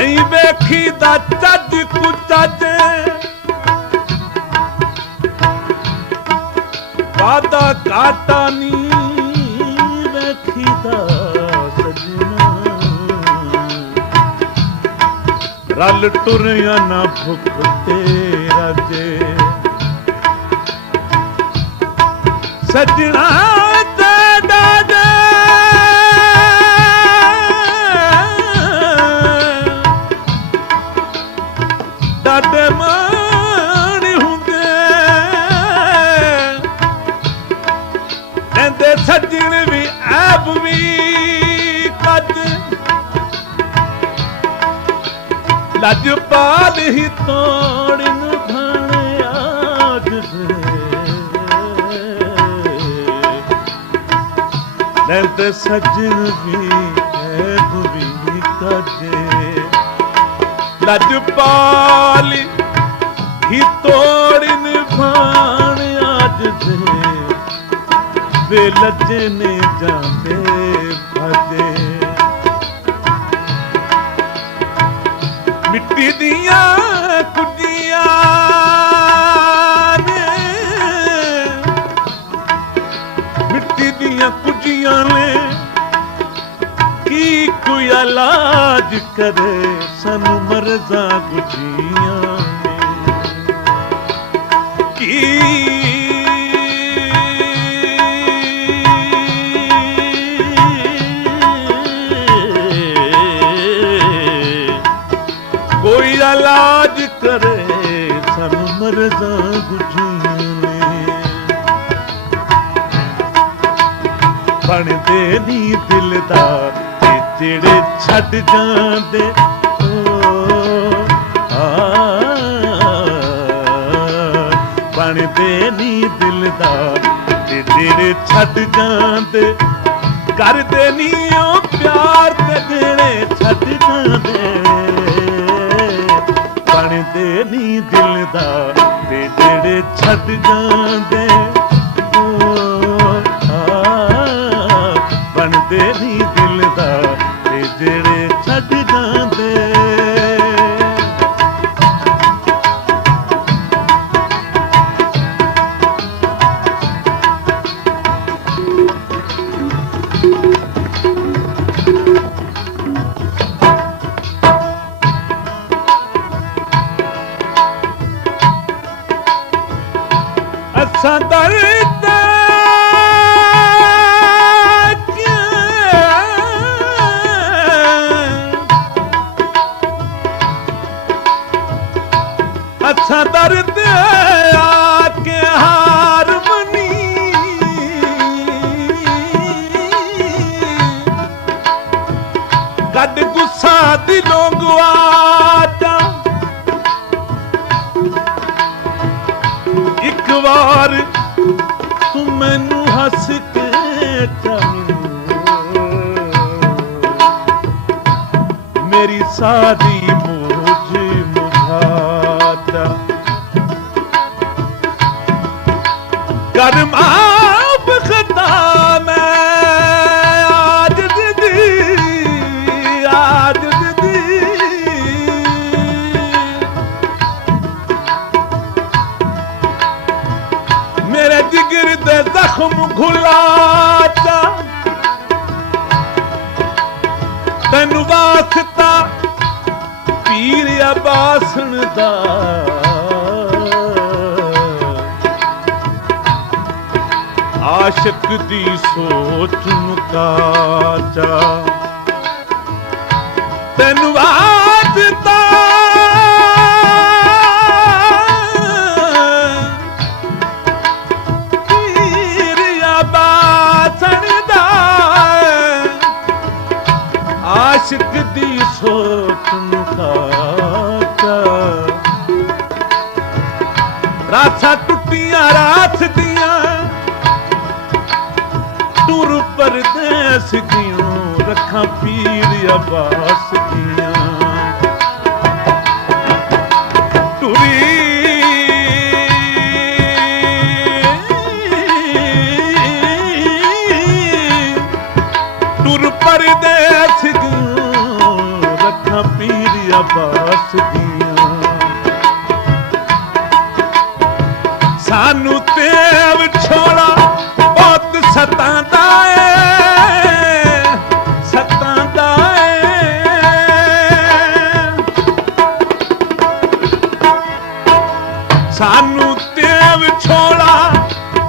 नहीं वेखी दा चज कुचज वादा घाटा नी वेखी दा सजना रल टुरिया ना भुख तेरा जे सजना तेरा जे डाडे माणी हुंदे कहंदे सजण भी ऐब भी कद लजपाल ही तोड़न भाणे आज लैंदे सजन भी ऐब भी कजे लजपाल ही तोड़न भाणे आज वे लजने जाते भजे मिट्टी दिया कुटिया ने मिट्टी दिया कुटिया ने की कोई इलाज करे सानू मरजा गुजिया की कोई इलाज करे सानू मरजा गुजिया बनदे नी दिलदार ते जेड़े छड्ड जांदे बनदे नी दिलदार ते जेड़े छड्ड जांदे करदे नी ओ प्यार ते जेड़े छड्ड जांदे बनदे नी दिलदार ते जेड़े छड्ड जांदे बनदे नी दिलदार ते जेड़े छड्ड जांदे असां दर्द अच्छा दर्द आके हार मनी गड गुस्सा दिलों गवाचा एक बार तू मैनू हस के मेरी सारी कर माफ खता मैं आज दीदी मेरे जिगर दे जख्म घुलाचा तैनू वास्ता पीर अब्बासन दा आशिक दी सोच मुकाचा तैनू वास्ता पीर अब्बासन दा आशिक दी सोच मुकाचा रासा टुटियां रात दियां टुर परदेस दियों रखा पीर अब्बास दियां टुरी टुर परदेस दियों रखा पीर ਅਬਾਸ ਦੀਆਂ। ਸਾਨੂੰ ਤੇ ਵਿਛੋੜਾ ਬਹੁਤ ਸਤਾਂਦਾ ਏ, ਸਤਾਂਦਾ ਏ। ਸਾਨੂੰ ਤੇ ਵਿਛੋੜਾ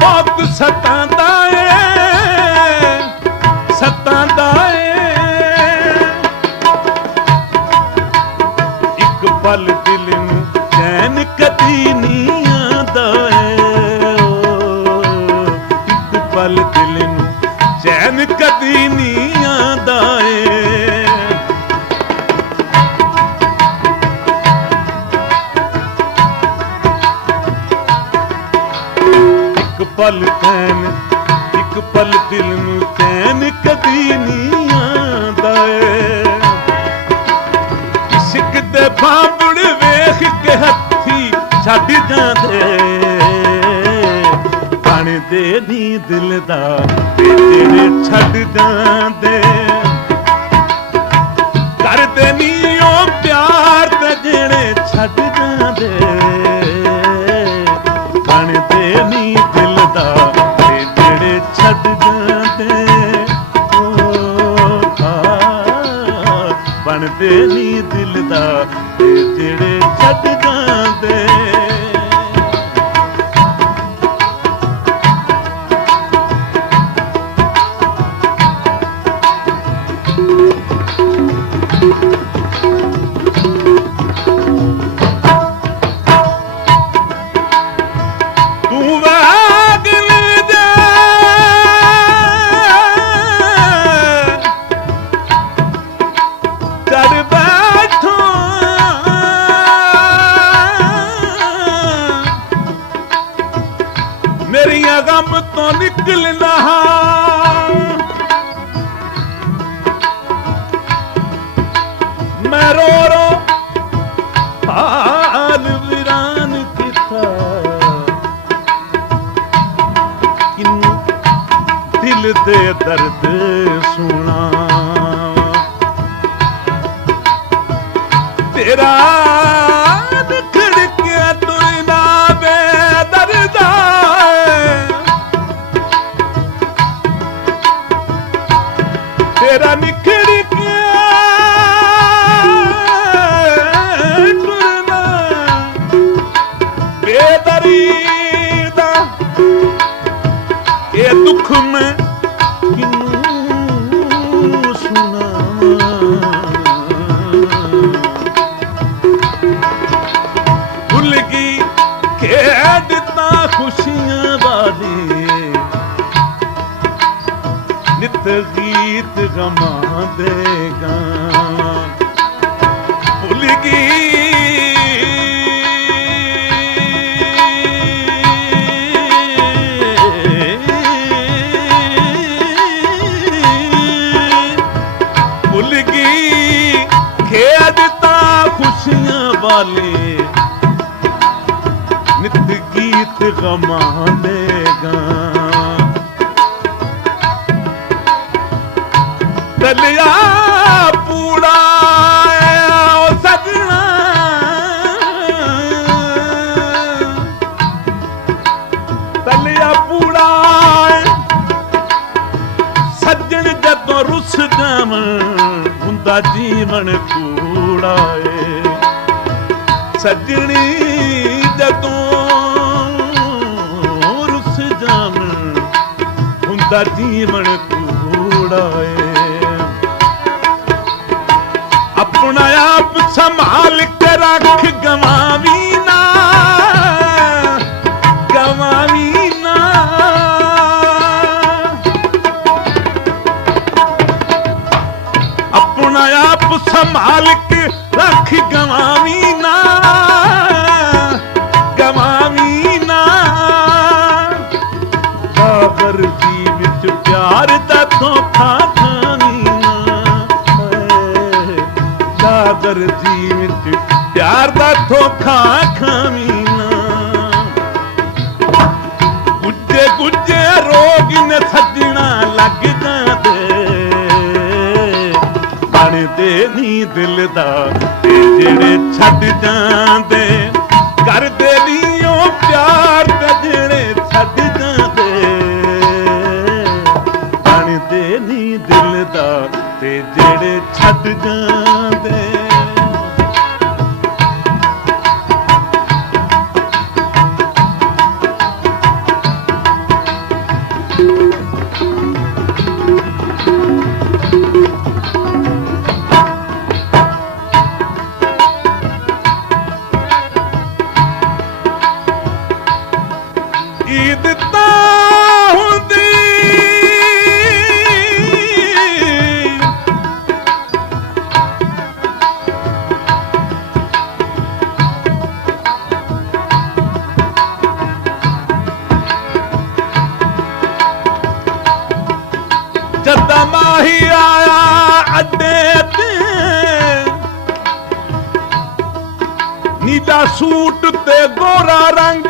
ਬਹੁਤ ਸਤਾਂਦਾ ਏ, ਸਤਾਂਦਾ ਏ। ਇੱਕ ਪਲ ਦਿਲ ਨੂੰ ਚੈਨ ਕਦੀ ਨਹੀਂ ਆਂਦਾ ਏ, ਇੱਕ ਪਲ ਦਿਲ ਨੂੰ ਚੈਨ ਕਦੀ ਨਹੀਂ ਆਂਦਾ ਏ। ਇੱਕ ਪਲ ਚੈਨ, ਇੱਕ ਪਲ ਦਿਲ ਨੂੰ ਚੈਨ ਕਦੀ ਨਹੀਂ ਆਂਦਾ ਏ। ਇਸ਼ਕ ਦੇ ਬਾਂਬੜ ਵੇਖ ਕੇ ਹੱਥੀ ਛੱਡ ਜਾਂਦੇ, ਬਣਦੇ ਨੀ ਦਿਲ ਦਾ ਤੇ ਜਿਹੜੇ ਛੱਡ ਜਾਂਦੇ। ਕਰਦੇ ਨੀ ਉਹ ਪਿਆਰ ਤੇ ਜਿਹੜੇ ਛੱਡ ਜਾਂਦੇ, ਬਣਦੇ ਨੀ ਦਿਲ ਦਾ ਤੇ ਜਿਹੜੇ ਛੱਡ ਜਾਂਦੇ। ਬਣਦੇ ਨੀ ਦਿਲ ਦਾ ਤੇ ਜਿਹੜੇ ਛੱਡ ਜਾਂਦੇ। ਤੂੰ ਵਾਗਲ ਜਾ ਚੜ ਬੈਠੋ, ਮੇਰੀਆਂ ਗਮ ਤੋਂ ਨਿਕਲਣਾ। ਮੈਂ ਰੋ ਰੋ ਹਾਲ ਵੀਰਾਨ ਕੀਤਾ, ਕਿਨੂੰ ਦਿਲ ਦੇ ਦਰਦ ਸੁਣਾ। ਤੇਰਾ ਖੜਕਿਆ ਤੁਰਨਾ ਬੇਦਰਦਾ, ਤੇਰਾ ਨਿਖੜ ਕੇ ਤੁਰਨਾ ਬੇਦਰਦਾ। ਇਹ ਦੁੱਖ ਮੈਂ ਕਿਨੂੰ ਸੁਣਾਵਾਂ, ਭੁੱਲ ਗਈ ਖੇਡ ਤਾਂ ਖੁਸ਼ੀਆਂ ਵਾਲੀ, ਨਿਤ ਗੀਤ ਗਮਾਂ ਦੇ ਗਾਂ। ਭੁੱਲ ਗਈ ਭੁੱਲ ਗਈ ਖੇਡ ਤਾਂ ਖੁਸ਼ੀਆਂ ਵਾਲੇ, ਨਿਤ ਗੀਤ ਗਮਾਂ ਦੇ ਗਾਂ। ਤਲਿਆ ਪੂੜਾ ਓ ਸਜਣਾ, ਤਲਿਆ ਪੂੜਾ ਸੱਜਣ ਜਦੋਂ ਰੁੱਸ ਜਾਵਣ, ਹੁੰਦਾ ਜੀਵਨ ਕੂੜਾ ਏ। ਸੱਜਣੀ ਜਦੋਂ ਰੁੱਸ ਜਾਵਣ, ਹੁੰਦਾ ਜੀਵਨ ਕੂੜਾ ਏ। ਆਪਣਾ ਆਪ ਸੰਭਾਲ ਕੇ ਰੱਖ, ਗਵਾਵੀ ਨਾ, ਗਵਾਵੀ ਨਾ। ਆਪਣਾ ਆਪ ਸੰਭਾਲ ਕੇ ਰੱਖ, ਗਵਾਵੀ ਨਾ, ਗਵਾਵੀ ਨਾ। ਅਗਰ ਜੀ ਵਿੱਚ ਪਿਆਰ ਦਾ ਧੋਖਾ ਖਾਵੀ ਨਾ, ਅਗਰ ਜੀ ਵਿੱਚ ਪਿਆਰ ਦਾ ਧੋਖਾ ਖਾਵੀ ਨਾ। ਗੁੱਜੇ ਗੁੱਜੇ ਰੋਗ ਨੇ ਸੱਜਣਾ ਲੱਗ ਜਾਂਦੇ, ਬਣਦੇ ਨੀ ਦਿਲ ਦਾ ਤੇ ਜਿਹੜੇ ਛੱਡ ਜਾਂਦੇ ਕਰਦੇ ਨੀ ਉਹ ਪਿਆਰ ਤੇ ਜਿਹੜੇ ਛੱਡ ਜਾਂਦੇ ਬਣਦੇ ਨੀ ਦਿਲ ਦਾ ਤੇ ਜਿਹੜੇ ਛੱਡ ਜਾਂਦੇ ਈਦ ਤਾਂ ਹੁੰਦੀ ਜਦਾਂ ਮਾਹੀ ਆਇਆ ਅੱਡੇ ਤੇ ਨੀਲਾ ਸੂਟ ਤੇ ਗੋਰਾ ਰੰਗ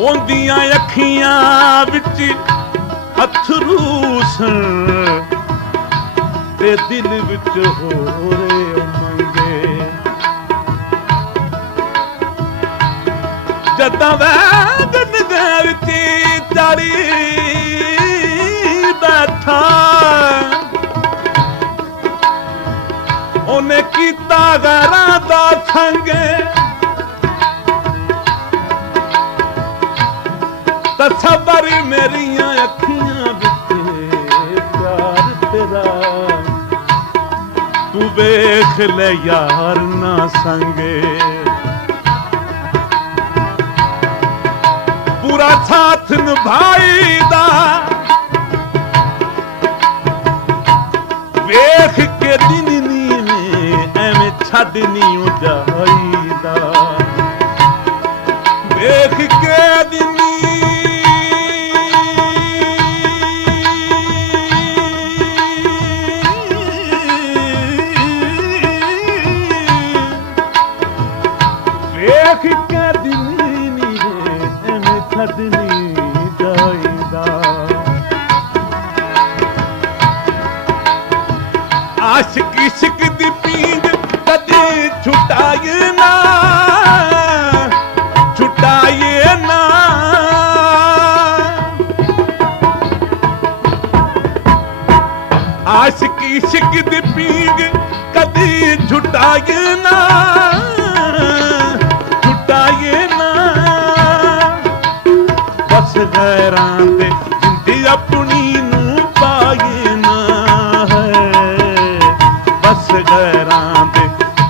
ਉਹਦੀਆਂ ਅੱਖੀਆਂ ਵਿੱਚ ਅਥਰੂ ਸਨ ਤੇ ਦਿਲ ਵਿੱਚ ਹੋਰੇ ਮੰਗੇ ਜਦਾਂ ਵੈਗਨ ਦੇ ਵਿੱਚ ਚੜੀ ਬੈਠਾ ਉਹਨੇ ਕੀਤਾ ਗਰਾਂ ਦਾ ਸੰਗੇ ਤਸਵਰ ਮੇਰੀਆਂ ਅੱਖੀਆਂ ਵਿੱਚ ਪਿਆਰ ਤੇਰਾ ਤੂੰ ਵੇਖ ਲੈ ਯਾਰ ਨਾ ਸੰਗੇ ਪੂਰਾ ਸਾਥ ਨਿਭਾਈਦਾ ਵੇਖ ਕੇ ਦਿਨ ਨੀਵੇਂ ਐਵੇਂ ਛੱਡ ਨੀ ਜਾਈਦਾ ਵੇਖ ਕੇ ਦਿਨ ਵੇਖ ਕੇ ਦਿਨ ਨੀਵੇਂ ਐਵੇਂ ਛੱਡ ਨੀ ਜਾਈਦਾ ਆਸ਼ਕ ਇਸ਼ਕ ਦੀ ਪੀਂਗ ਕਦੇ ਛੁਟਾਏ ਨਾ ਛੁਟਾਏ ਨਾ ਆਸ਼ਕ ਇਸ਼ਕ ਦੀ ਪੀਂਗ ਕਦੇ ਛੁਟਾਏ ਨਾ ਛੁਟਾਏ ਨਾ ਬਸ ਗੈਰਾਂ ਤੇ ਜਿੰਦੀ ਆਪਣੀ ਨੂੰ ਪਾਏ ਨਾ ਗੈਰਾਂ ਦੇ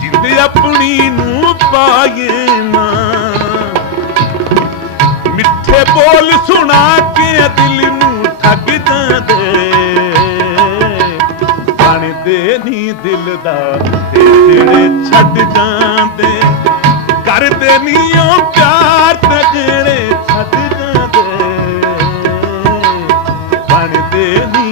ਜਿੰਦ ਆਪਣੀ ਨੂੰ ਪਾਏ ਨਾ ਮਿੱਠੇ ਬੋਲ ਸੁਣਾ ਕੇ ਦਿਲ ਨੂੰ ਠੱਗ ਜਾਂਦੇ ਬਣਦੇ ਨੀ ਦਿਲ ਦਾ ਤੇ ਜਿਹੜੇ ਛੱਡ ਜਾਂਦੇ ਕਰਦੇ ਨੀ ਉਹ ਪਿਆਰ ਤੇ ਜਿਹੜੇ ਛੱਡ ਜਾਂਦੇ ਬਣਦੇ ਨੀ